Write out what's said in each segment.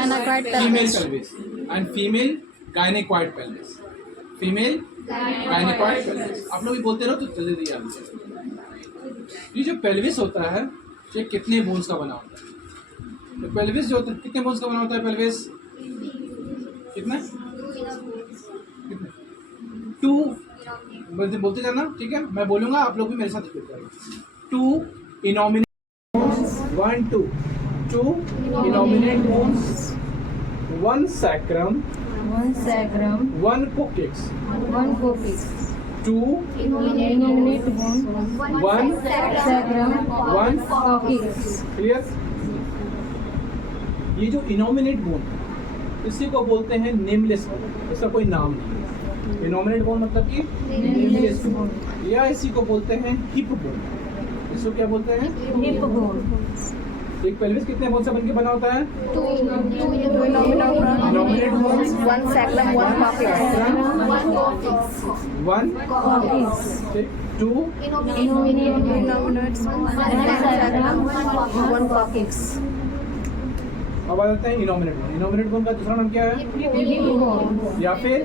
Female pelvis and female gynaecoid pelvis, female gynaecoid pelvis. आप लोग भी बोलते रहो तो जल्दी याद हो जाए। ये जो पेल्विस होता है ये कितने बोन्स का बना होता है? तो पेल्विस जो होता है कितने बोन्स का बना होता है? पेल्विस कितना? कितने? 2 बोलते जाना, ठीक है? मैं बोलूंगा, आप लोग भी मेरे साथ रिपीट करेंगे। 2 innominate bones, 1 2 innominate bones, 1 sacrum, 1 कोकेक्स, 2 innominate bone, 1 sacrum, 1 coccyx. Clear? ये जो इनोमिनेट बोन इसी को बोलते हैं नेमलेस बोन, इसका कोई नाम नहीं है। इनोमिनेट बोन मतलब कि नेमलेस बोन, या इसी को बोलते हैं हिप बोन। इसको क्या बोलते हैं? Hip bone. एक पेल्विस कितने बोन से बनके बना होता है? 2 innominate bones, 1 sacrum, 1 coccyx, 1 2 innominate innominate 1 sacrum, 1 coccyx. अब आ जाते हैं इनोमिनेट बोन। इनोमिनेट बोन का दूसरा नाम क्या है? Hip bone. या फिर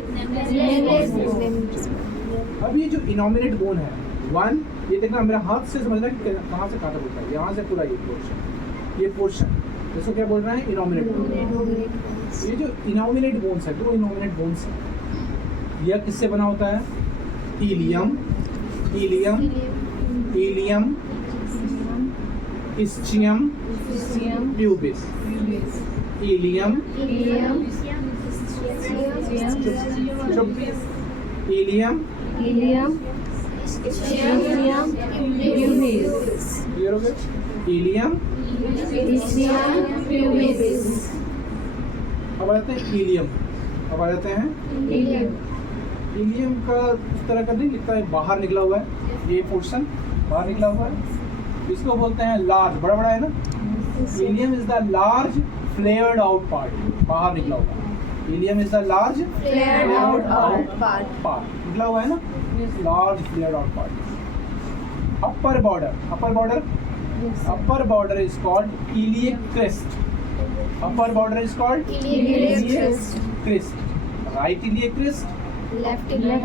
अब ये जो इनोमिनेट बोन है 1, ये देखना मेरा हाथ से समझना कि कहाँ से कहाँ तक होता है। यहाँ से पूरा ये पोर्शन इसको क्या बोल रहे हैं? Innominate bone. ये जो इनोमिनेट बोन्स है, 2 इनोमिनेट बोन्स है, यह किससे बना होता है? Ilium, ischium, pubis. Ilium, ilium, clear हो गया? ईलियम। अब आ जाते हैं ईलियम। ईलियम का इस तरह का नहीं दिखता है, बाहर निकला हुआ है, ये पोर्शन बाहर निकला हुआ है, इसको बोलते हैं लार्ज, बड़ा बड़ा है ना। Ilium is the large flared out part, बाहर निकला हुआ है। Ilium is the large flared out part, निकला हुआ है ना, large flared out part. Upper border is called iliac crest. Upper border is called iliac crest. Right iliac crest, left iliac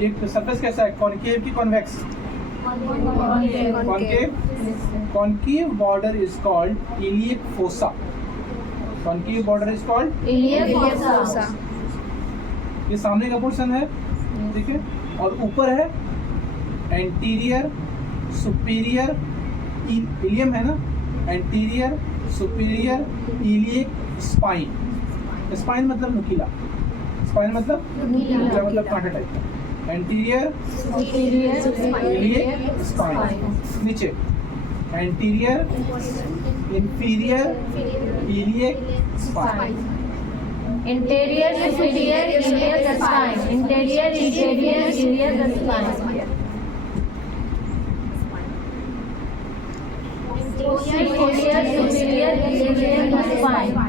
ये surface कैसा है? कॉनकेव की convex? Concave border is called iliac fossa. Concave border is called fossa. ये सामने का portion है, ठीक है, और ऊपर है एंटीरियर सुपीरियर इलियम है ना, anterior superior iliac spine. Spine मतलब नुकीला, स्पाइन मतलब नुकीला, मतलब कांटा टाइप का। एंटीरियर इलियक स्पाइन, नीचे anterior inferior iliac spine. Interior, superior, iliac spine. Interior, inferior, iliac spine.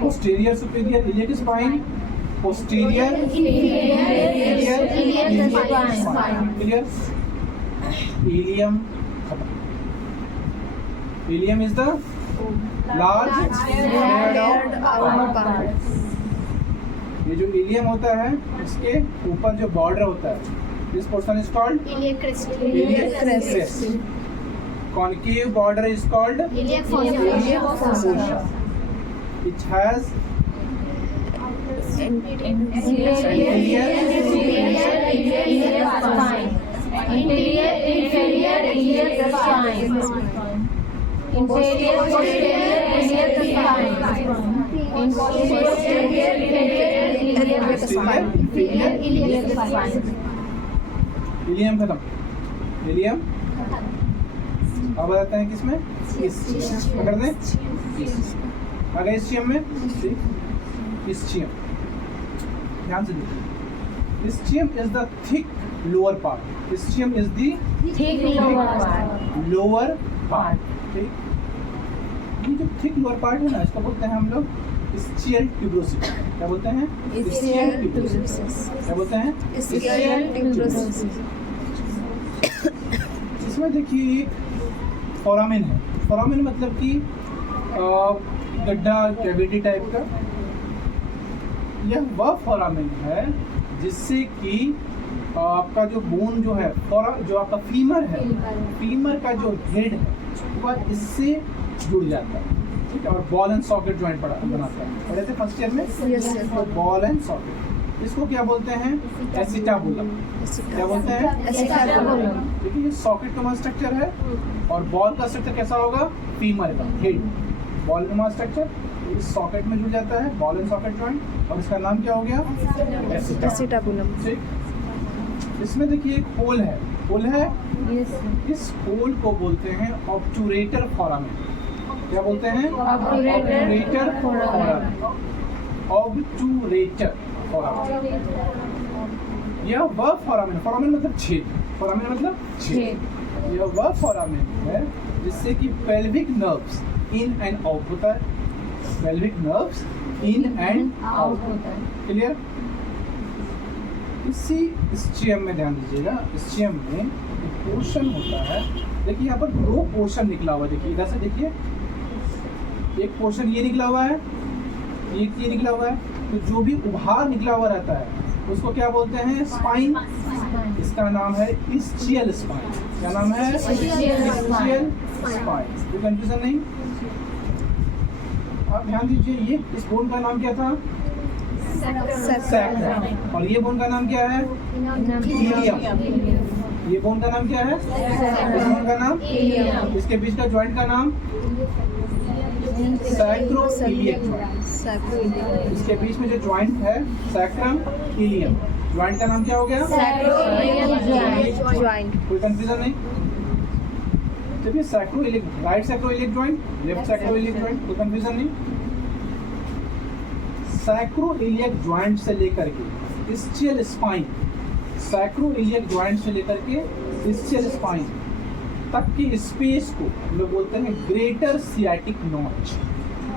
Posterior, superior, iliac spine. Posterior, inferior, iliac spine. Clear? Ilium. Ilium is the large flared out part. ये जो ilium होता है इसके ऊपर जो border होता है, this portion is called iliac crest. iliac crest. Concave border is called iliac iliac fossa. fossa. It has Interior, superior, iliac spine. Interior, inferior, iliac spine. Interior, posterior, iliac spine. Interior, inferior, iliac spine. Iliac spine. Ilium खत्म। Ilium अब आ जाते हैं किसमें? पकड़ दें आ गए ischium में। इस्चियम ध्यान से देखिए, ischium is the thick lower part. Ischium is the Thick lower part. Lower part. ठीक, ये जो थिक लोअर पार्ट है ना, इसको बोलते हैं हम लोग स्चियल ट्यूबरोसिस। क्या बोलते हैं? Ischial tuberosis. क्या बोलते हैं? Ischial tuberosis. इसमें देखिए एक फोरामेन है। फोरामेन मतलब कि गड्ढा कैविटी टाइप का। यह वह फोरामेन है जिससे कि आपका जो बोन जो है जो आपका फीमर है, फीमर का जो हेड है वह इससे जुड़ जाता है, ठीक है। और बॉल एंड सॉकेट जॉइंट बनाता है, पढ़े थे फर्स्ट ईयर में। Yes, sir. तो बॉल एंड सॉकेट, इसको क्या बोलते हैं? एसिटाबुलम। क्या बोलते हैं? एसिटाबुलम। देखिए ये सॉकेट नुमा स्ट्रक्चर है और बॉल का स्ट्रक्चर कैसा होगा? फीमर का हेड, बॉल नुमा स्ट्रक्चर इस सॉकेट में जुड़ जाता है, बॉल एंड सॉकेट जॉइंट, और इसका नाम क्या हो गया? एसिटाबुलम। ठीक। इसमें देखिए एक होल है, होल है, इस होल को बोलते हैं ऑब्टूरेटर फोरामेन। क्या बोलते हैं? Obturator foramen. ऑब्टूरेटर फोरामेन, यह वह फोरामेन, फोरामेन मतलब छेद, फोरामेन मतलब छेद। यह वह फोरामेन है जिससे कि pelvic nerves in and out होता है, pelvic nerves in and out होता है। क्लियर? इसी स्चियम में ध्यान दीजिएगा, स्चियम में एक पोर्शन होता है। देखिए यहाँ पर दो पोर्शन निकला हुआ है, देखिए इधर से देखिए, एक पोर्शन ये निकला हुआ है, एक ये निकला हुआ है। तो जो भी उभार निकला हुआ रहता है उसको क्या बोलते हैं? स्पाइन। इसका नाम है इस्चियल स्पाइन। क्या नाम है? Ischial spine. कोई कंफ्यूजन नहीं? आप ध्यान दीजिए, ये इस बोन का नाम क्या था? सैक्रम। और ये बोन का नाम क्या है? इलियम। ये बोन का नाम क्या है? इस बोन का नाम इलियम। इसके बीच का जॉइंट का नाम सैक्रोइलियक जॉइंट। इसके बीच में जो जॉइंट है सैक्रम इलियम, जॉइंट का नाम क्या हो गया? जॉइंट। कोई कंफ्यूजन नहीं? चलिए sacroiliac, right sacroiliac joint, left sacroiliac joint, कोई कंफ्यूजन नहीं? सैक्रोइलियक जॉइंट से लेकर के इस्चियल स्पाइन, सैक्रोइलियक जॉइंट से लेकर के इस्चियल स्पाइन तक की स्पेस को हम लोग बोलते हैं ग्रेटर सियाटिक नॉच।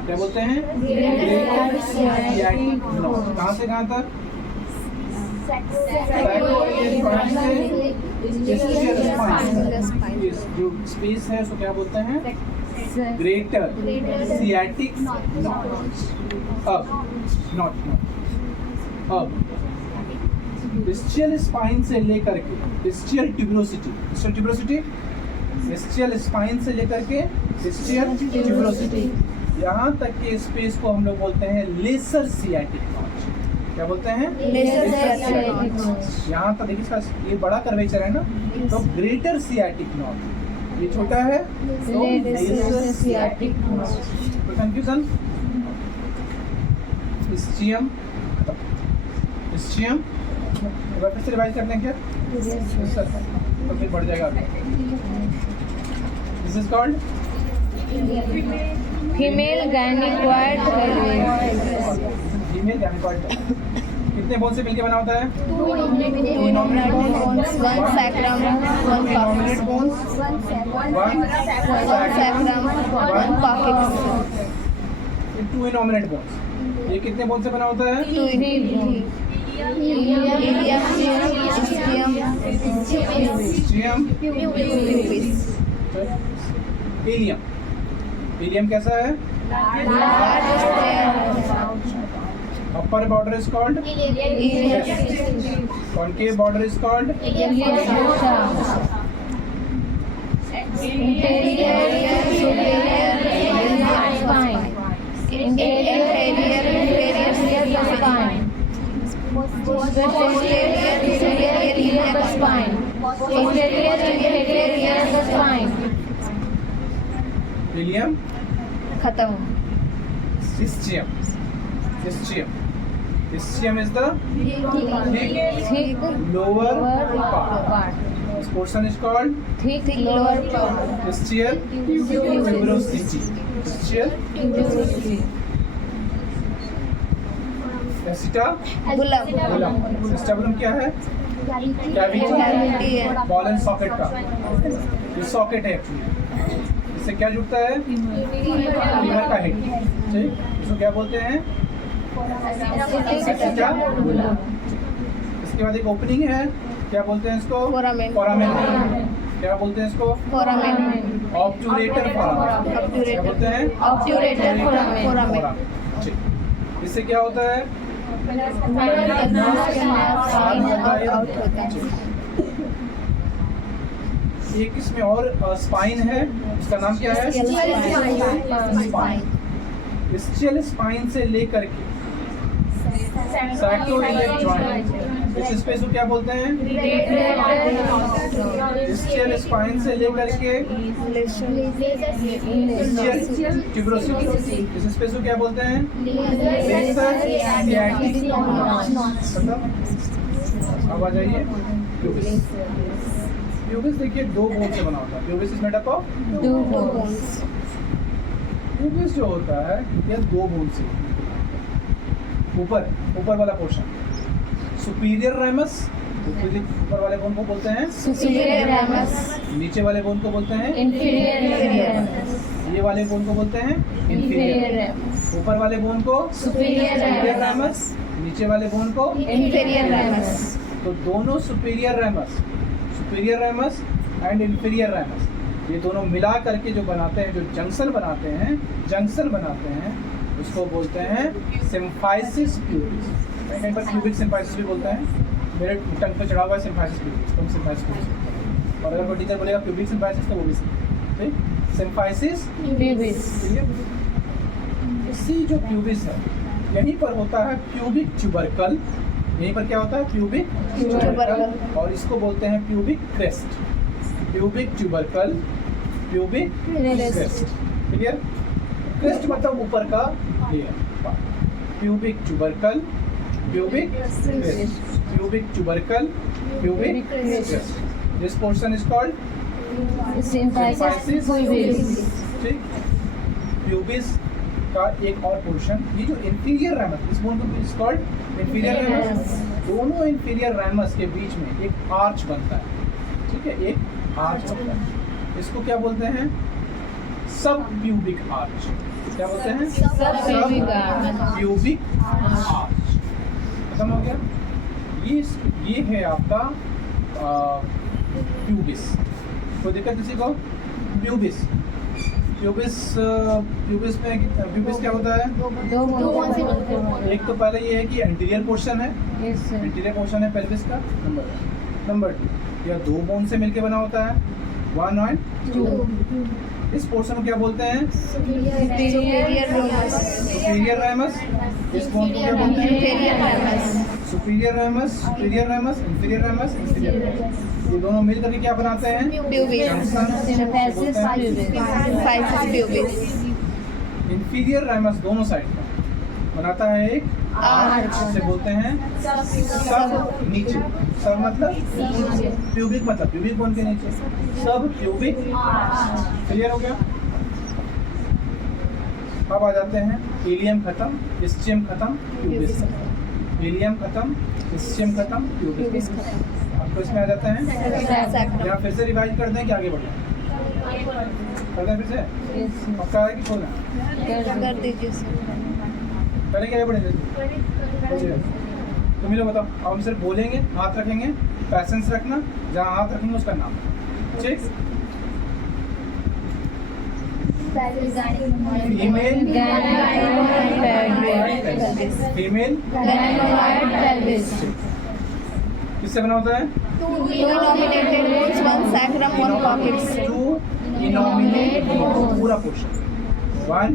क्या बोलते हैं? Greater sciatic notch. कहाँ से कहाँ तक? सैक्रोइलियक जॉइंट से इस्चियल स्पाइन, जो स्पेस है उसको क्या बोलते हैं? Greater sciatic notch. अब इस्चियल स्पाइन से लेकर के ischial tuberosity, ischial tuberosity, ischial spine से लेकर के इस्चियल ट्यूबरोसिटी, यहाँ तक के स्पेस को हम लोग बोलते हैं लेसर सियाटिक नॉच। क्या बोलते हैं? Lesser sciatic notch. यहाँ तक देखिए, इसका ये बड़ा कर्वेचर है ना, तो ग्रेटर सियाटिक नॉच, ये छोटा है तो लेसर सियाटिक नॉच। कोई कंफ्यूजन? स्चियम, स्चियम एक बार फिर से रिवाइज करते हैं क्या? सर तो फिर बढ़ जाएगा आगे। This is called female gynaecoid pelvis. Female gynaecoid. कितने बोन से मिलकर बना होता है? Two innominate bones, one sacrum, one innominate coccyx. Bones, One sacrum, one coccyx. Two innominate bones. ये कितने बोन से बना होता है? Two ilium, ischium, pubis. Ilium. Ilium कैसा है? Large square. Upper border is called, Ilium. Concave border is called, Interior, superior, spine. Inferior spine. Posterior, superior spine. Inferior spine. Ilium, खत्म. ischium, ischium, ischium is the Thick lower part. This portion is called thick lower part. ischial tuberosity. Ischial acetabulum. Acetabulum क्या है? Cavity cavity, है. Ball and socket का ये socket है actually. इससे क्या जुड़ता है? फीमर का हेड। ठीक, इसको क्या बोलते हैं? acetabulum। इसके बाद एक ओपनिंग है, क्या बोलते हैं इसको? Foramen. फोरामेन। क्या बोलते हैं इसको? foramen, obturator foramen. क्या बोलते हैं? obturator foramen, ठीक। इससे क्या होता है? आउट होता है। एक इसमें और स्पाइन है, इसका नाम क्या है? स्पाइन। स्टियल स्पाइन से लेकर के सैक्रोइलियक जॉइंट, इस स्पेस को क्या बोलते हैं? स्टियल स्पाइन से लेकर के स्टियल ट्यूबरोसिटी, इस स्पेस को क्या बोलते हैं? मतलब अब आ जाइए प्यूबिस। प्यूबिस देखिए दो बोन से बना होता है। Pubis is made up of pubis जो होता है यह दो बोन से, ऊपर वाला पोर्शन सुपीरियर रैमस, ऊपर वाले बोन को बोलते हैं superior ramus, नीचे वाले बोन को बोलते हैं inferior ये वाले बोन को बोलते हैं इंफीरियर। ऊपर वाले बोन को Superior सुपीरियर रैमस, नीचे वाले बोन को inferior ramus, तो दोनों superior ramus and inferior ramus, ये दोनों मिला करके जो बनाते हैं, जो जंक्शन बनाते हैं उसको बोलते हैं सिम्फाइसिस प्यूबिस। कहीं पर क्यूबिक सिम्फाइसिस भी बोलते हैं, मेरे टंग पे चढ़ा हुआ है सिम्फाइसिस प्यूबिस, तुम सिम्फाइसिस प्यूबिस। और अगर कोई टीचर बोलेगा क्यूबिक सिम्फाइसिस तो वो भी ठीक, सिम्फाइसिस pubis. इसी जो प्यूबिस है यहीं पर होता है प्यूबिक ट्यूबरकल, यहीं पर क्या होता है? प्यूबिक ट्यूबरकल, और इसको बोलते हैं pubic crest. Pubic tubercle, pubic crest, clear? Crest मतलब ऊपर का layer. Pubic tubercle, pubic crest, pubic tubercle, pubic crest. This portion is called Symphysis pubis. ठीक। प्यूबिस का एक और पोर्शन, ये जो इंफीरियर रैमस, इस बोन को इज कॉल्ड इंफीरियर रैमस। दोनों इंफीरियर रैमस के बीच में एक आर्च बनता है, ठीक है, एक आर्च बनता है। इसको क्या बोलते हैं? सब प्यूबिक आर्च। क्या बोलते हैं? Subpubic arch. Pubic arch. खत्म हो गया। ये है आपका प्यूबिस। कोई दिक्कत किसी को? प्यूबिस क्या होता है? दो बोन से बनते हैं. एक तो पहले ये है कि एंटीरियर पोर्शन है, Yes, sir. एंटीरियर पोर्शन है पेल्विस का। नंबर 2 यह दो बोन से मिलके बना होता है, 1 और 2। इस पोर्शन को क्या बोलते हैं? superior ramus, superior ramus. इस बोन को क्या बोलते हैं? inferior ramus, superior ramus, inferior ramus. ये दोनों मिल करके क्या बनाते हैं? pubis, Symphysis pubis. symphysis pubis, inferior ramus दोनों साइड का बनाता है एक आर्च, जिसे बोलते हैं सब नीचे। सब मतलब प्यूबिक, मतलब प्यूबिक बोन के नीचे सब प्यूबिक। क्लियर हो गया? अब आ जाते हैं इलियम खत्म, इस्चियम खत्म, प्यूबिस खत्म। इलियम खत्म, इस्चियम खत्म, प्यूबिस खत्म। आपको इसमें आ जाते हैं। sacrum, यहाँ फिर से रिवाइज कर दें कि आगे बढ़ें? कर दें फिर से? Yes, sir. पक्का है कि छोड़ना? कर दीजिए sir. पहले क्या बढ़ेंगे? तुम ही लोग बताओ। अब हम सिर्फ बोलेंगे, हाथ रखेंगे, पैसेंस रखना, जहाँ हाथ रखेंगे उसका नाम, ठीक? Female female Gynecoid pelvis. किससे बना होता है? Two nominated bones, one sacrum, one coccyx. Two innominate पूरा portion, 1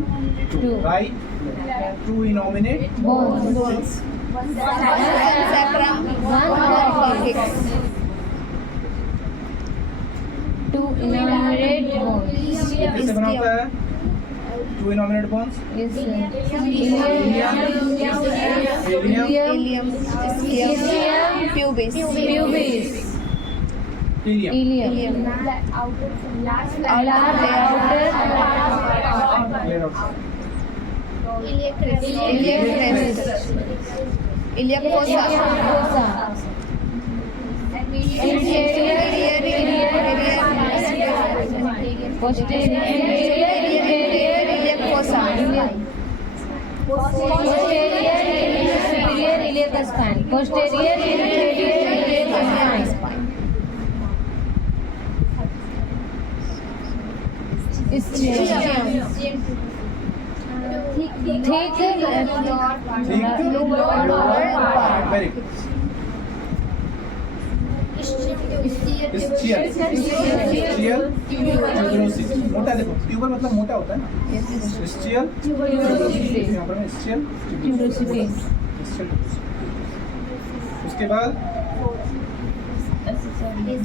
2 right, 2 innominate Bones. Bones. One sacrum, one coccyx. Two innominate bones. किससे बना होता है? 2 innominate bones, Yes, sir. Ilium, Ilium, ischium, pubis. Pubis. Ilium. Ilium. Outer Outer Clear out. iliac crest. Iliac fossa. fossa. Posterior Iliac fossa. superior iliac spine. Posterior inferior iliac spine. Very good. Ischial tuberosity, मोटा देखो, tuber मतलब मोटा होता है ना, स्चियल यहाँ पर स्चियल ट्यूबरोसिस। उसके बाद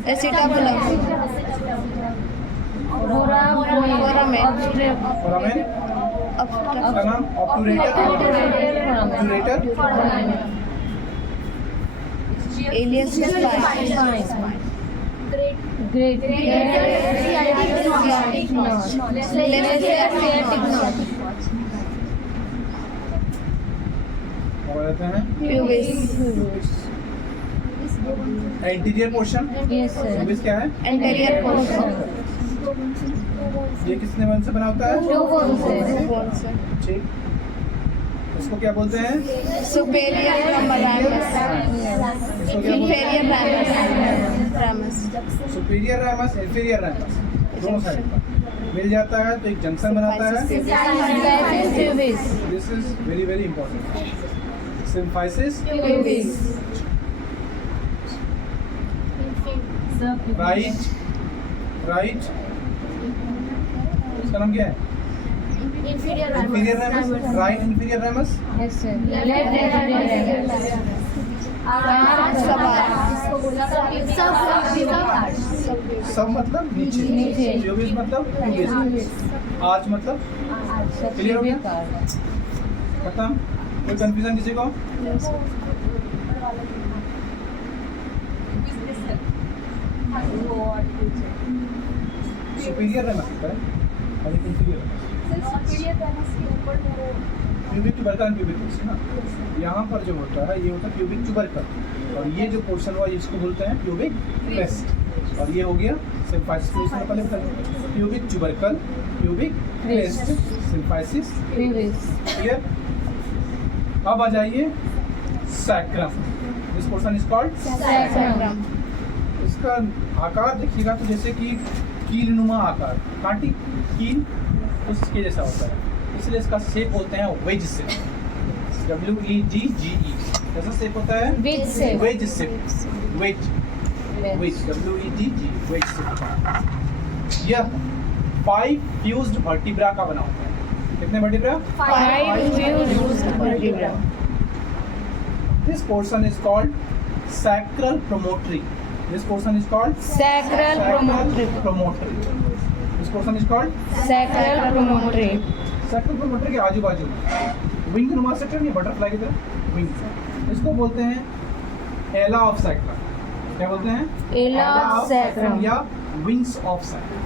एसिटाबुलम, फोरामेन, फोरामेन, उसका नाम ऑब्टूरेटर, एलियस स्पाइन, Great. और रहते हैं pubis, anterior portion. Yes, sir. Pubis क्या है? एंटीरियर पोर्शन, ये किसने वन से बना होता है? Two bones से। ठीक। इसको क्या बोलते हैं? सुपेरियर रैमस, इसको क्या बोलते हैं? Inferior ramus, superior ramus, inferior ramus, दोनों साइड का मिल जाता है तो एक जंक्शन बनाता है। This is very very important. Symphysis, right, इसका नाम क्या है? Inferior ramus, right inferior ramus. Yes, sir. Left inferior सब मतलब नीचे, नीचे। प्यूबिस मतलब प्यूबिस, आर्च मतलब क्लियर हो गया? खत्म? कोई कंफ्यूजन किसी को? सुपीरियर रैमस होता है और एक inferior ramus. Pubic tubercle, pubic portion ना, यहाँ पर जो होता है ये होता है प्यूबिक ट्यूबरकल, और ये जो पोर्शन हुआ इसको बोलते हैं प्यूबिक क्रेस्ट, और ये हो गया सिम्फाइसिस। पहले बता दो, pubic tubercle, pubic crest, symphysis, clear? अब आ जाइए sacrum. This portion is called sacrum, इसका आकार देखिएगा तो जैसे कि कील नुमा आकार, कांटी कील उसके जैसा होता है, इसलिए इसका शेप बोलते हैं वेज शेप, WEGGE। कैसा शेप होता है? Wedge shape. Wedge shape, wedge, WEGG, wedge shape. यह 5 फ्यूज्ड वर्टिब्रा का बना होता है। कितने vertebra? 5 fused vertebra, This portion is called sacral promontory. This portion is called Sacral promontory. This portion is called Sacral promontory. sacral promontory के आजू बाजू wing नुमा सेक्टर, ये बटरफ्लाई की तरह विंग, इसको बोलते हैं एला ऑफ सैक्रम। क्या बोलते हैं? Ala of sacrum. या विंग्स ऑफ सैक्रम।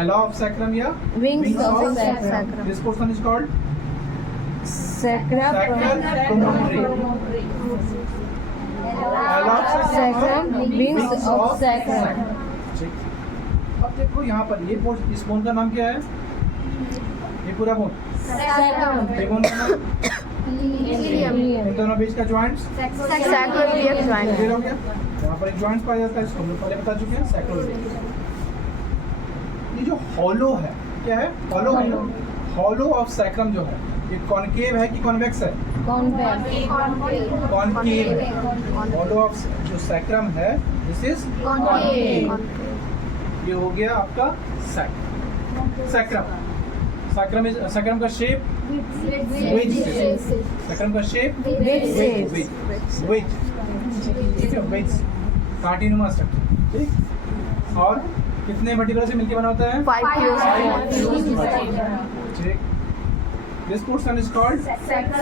एला ऑफ सैक्रम या Wings of sacrum. This portion is called Sacral sacral promontory. एला of Sacrum. Wings of sacrum. ठीक। अब देखो यहाँ पर ये बोन, इस बोन का नाम क्या है? ये पूरा बोन, Sacrum. ये बोन का नाम, इन दोनों बीच का ज्वाइंट्स sacroiliac joint, क्लियर हो गया? यहाँ पर एक ज्वाइंट पाया जाता है, इसको हम लोग पहले बता चुके हैं, सैक्रोइलियक। ये जो हॉलो है, क्या है? हॉलो है ना? हॉलो ऑफ सैक्रम जो है, ये कॉनकेव है कि कॉन्वेक्स है? Convex. कॉनकेव है। हॉलो ऑफ जो सैक्रम है, दिस इज कॉनकेव। ये हो गया आपका सैक्रम। सैक्रम का शेप वेज, सैक्रम का शेप वेज, ठीक है, वेज, कांटीनुमा स्ट्रक्चर, ठीक। और कितने वर्टिब्रा से मिलकर बना होता है? 5 fused ठीक। This portion is called Sacrum.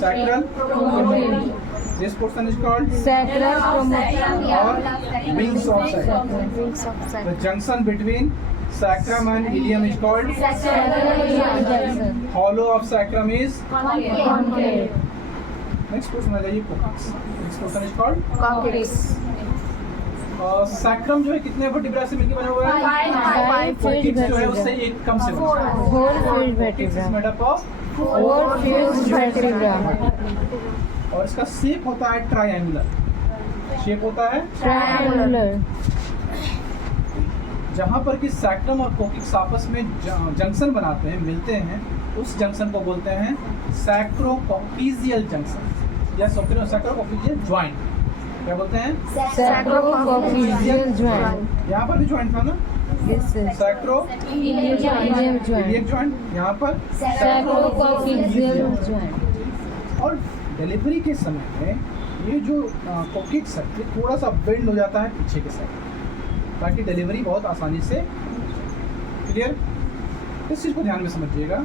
sacral promontory. This portion is called Sacral promontory. or wings of sacrum. wings of The sacrum, junction between sacrum and ilium is called Junction. hollow of sacrum is Concave. next portion आ जाइए coccyx. Next portion is called coccyx, sacrum जो है कितने vertebra से मिलकर बना हुआ है? 5 Coccyx जो है उससे एक कम से कम। Four fused Coccyx is vertebra. made up of Four fused vertebra. और इसका शेप होता है ट्रायंगुलर, शेप होता है Triangular. जहाँ पर कि सैक्रम और कोकिक्स आपस में जंक्शन बनाते हैं, मिलते हैं, उस जंक्शन को बोलते हैं सैक्रोकोक्सियल जंक्शन या सैक्रोकोक्सियल ज्वाइंट। क्या बोलते हैं? Sacrococcygenial joint. यहाँ पर भी ज्वाइंट था ना, Yes, sir. Sacroiliac Iliac joint. Joint, यहाँ पर Sacrococcygenial joint. और डिलीवरी के समय में ये जो कोकिक्स है ये थोड़ा सा बेंड हो जाता है पीछे के साइड, ताकि डिलीवरी बहुत आसानी से। क्लियर? इस चीज़ को ध्यान में समझिएगा।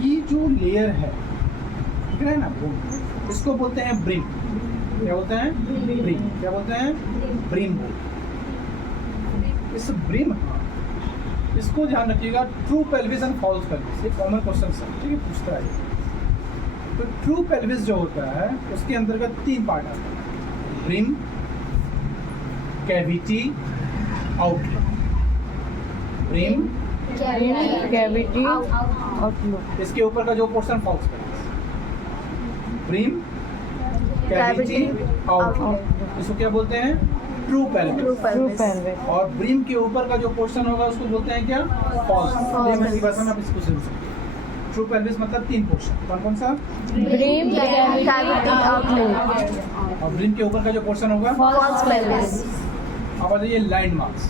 ये जो लेयर है, दिख रहा है ना, वो इसको बोलते हैं ब्रिम। क्या बोलते हैं? ब्रिम। क्या बोलते हैं? ब्रिम। इस ब्रिम, इसको ध्यान रखिएगा। True pelvis and false pelvis, ये कॉमन क्वेश्चन है, ठीक है, पूछता है। तो ट्रू पेल्विस जो होता है उसके अंतर्गत 3 पार्ट आते हैं: brim, cavity, outlook. Brim, Cavity, outlook. इसके ऊपर का जो portion false pelvis. Brim, cavity, outlook, इसको क्या बोलते हैं? True pelvis. True pelvic. और ब्रिम के ऊपर का जो पोर्शन होगा उसको बोलते हैं क्या? फॉल्स। ये मेरी भाषा में आप इसको समझ सकते हैं। ट्रू पेल्विस मतलब 3 पोर्शन। कौन कौन सा? Brim, cavity, outlook. और ब्रिम के ऊपर का जो पोर्शन होगा False pelvis. अब आ जाइए landmarks.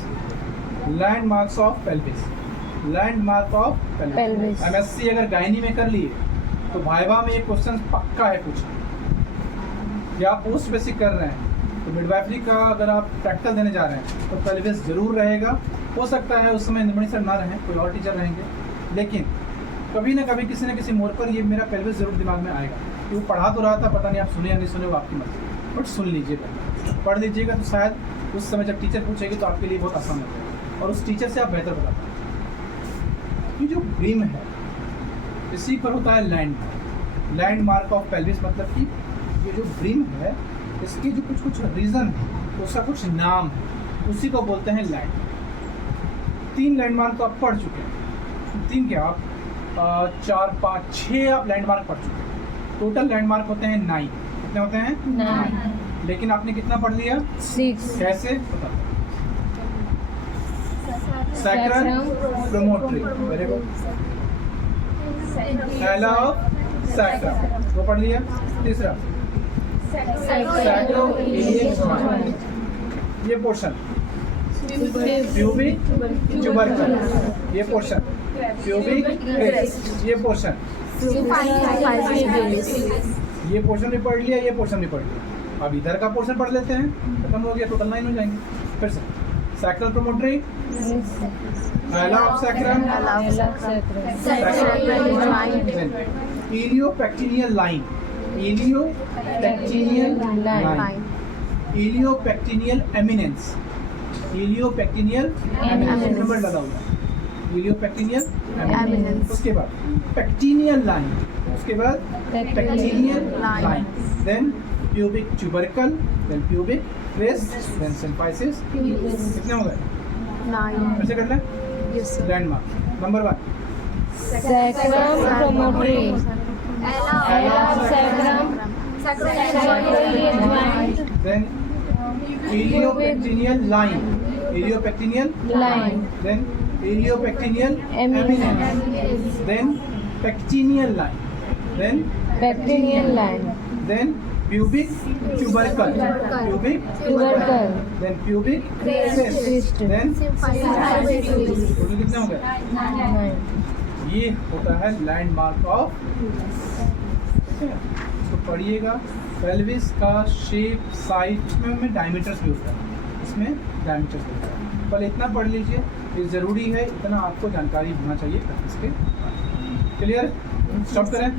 Landmarks of pelvis. Landmark of pelvis. Pelvis. MSc अगर गायनी में कर लिए तो वाइवा में ये क्वेश्चन पक्का है पूछना। या आप पोस्ट बेसिक कर रहे हैं तो मिडवाइफरी का अगर आप प्रैक्टिकल देने जा रहे हैं तो पेल्विस जरूर रहेगा। हो सकता है उस समय इंद्रमणि सर ना रहें, कोई और टीचर रहेंगे, लेकिन कभी ना कभी किसी न किसी मोड़ पर ये मेरा पेल्विस जरूर दिमाग में आएगा। कि वो पढ़ा तो रहा था, पता नहीं आप सुने या नहीं सुने, वो आपकी मर्जी, बट सुन लीजिएगा, पढ़ लीजिएगा, तो शायद उस समय जब टीचर पूछेगी तो आपके लिए बहुत आसान हो जाएगा और उस टीचर से आप बेहतर बता पाएंगे। ये जो ब्रिम है इसी पर होता है लैंडमार्क। लैंडमार्क ऑफ पेल्विस मतलब कि ये जो ब्रिम है इसके जो कुछ कुछ रीज़न है, उसका कुछ नाम है, उसी को बोलते हैं लैंडमार्क। 3 लैंडमार्क तो आप पढ़ चुके हैं। 3 क्या, आप 4, 5, 6 आप लैंडमार्क पढ़ चुके हैं। टोटल लैंडमार्क होते हैं 9। कितने होते हैं? 9. लेकिन आपने कितना पढ़ लिया? 6. कैसे? पता सैक्रम, प्रोमोटरी, वेरी गुड। पहला सैक्रम, वो पढ़ लिया। तीसरा सैक्रोइलियक ज्वाइंट, ये पोर्शन प्यूबिक ट्यूबरकल, ये पोर्शन प्यूबिक क्रेस्ट, ये पोर्शन, ये पोर्शन भी पढ़ लिया, ये पोर्शन भी पढ़ लिया। अब इधर का पोर्शन पढ़ लेते हैं, खत्म हो गया, टोटल 9 हो जाएंगे। फिर से सैक्रल प्रोमोटरी, पहला of sacrum, iliopectineal line, iliopectineal line, iliopectineal eminence, iliopectineal eminence number लगा हुआ, इलियोपेक्टिनियल एमिनेंस। उसके बाद पेक्टिनियल लाइन, उसके बाद pectineal line, then pubic tubercle, then pubic crest, then symphysis. कितने हो गए? 9. ऐसे कर लें। Landmark number 1 Sacrum promontory. Sacrum. Sacroiliac joint. then iliopectineal line, iliopectineal Line. then iliopectineal eminence, then pectineal line, then Pectineal line. pubic tubercle, pubic Tubercle. then pubic crest, then total कितने हो गए? 9. ये होता है लैंडमार्क ऑफ। तो पढ़िएगा pelvis का shape, size, इसमें हमें डायमीटर्स भी होता है, इसमें डायमीटर्स भी होता है। पहले इतना पढ़ लीजिए, ये ज़रूरी है, इतना आपको जानकारी होना चाहिए इसके। क्लियर? स्टॉप करें।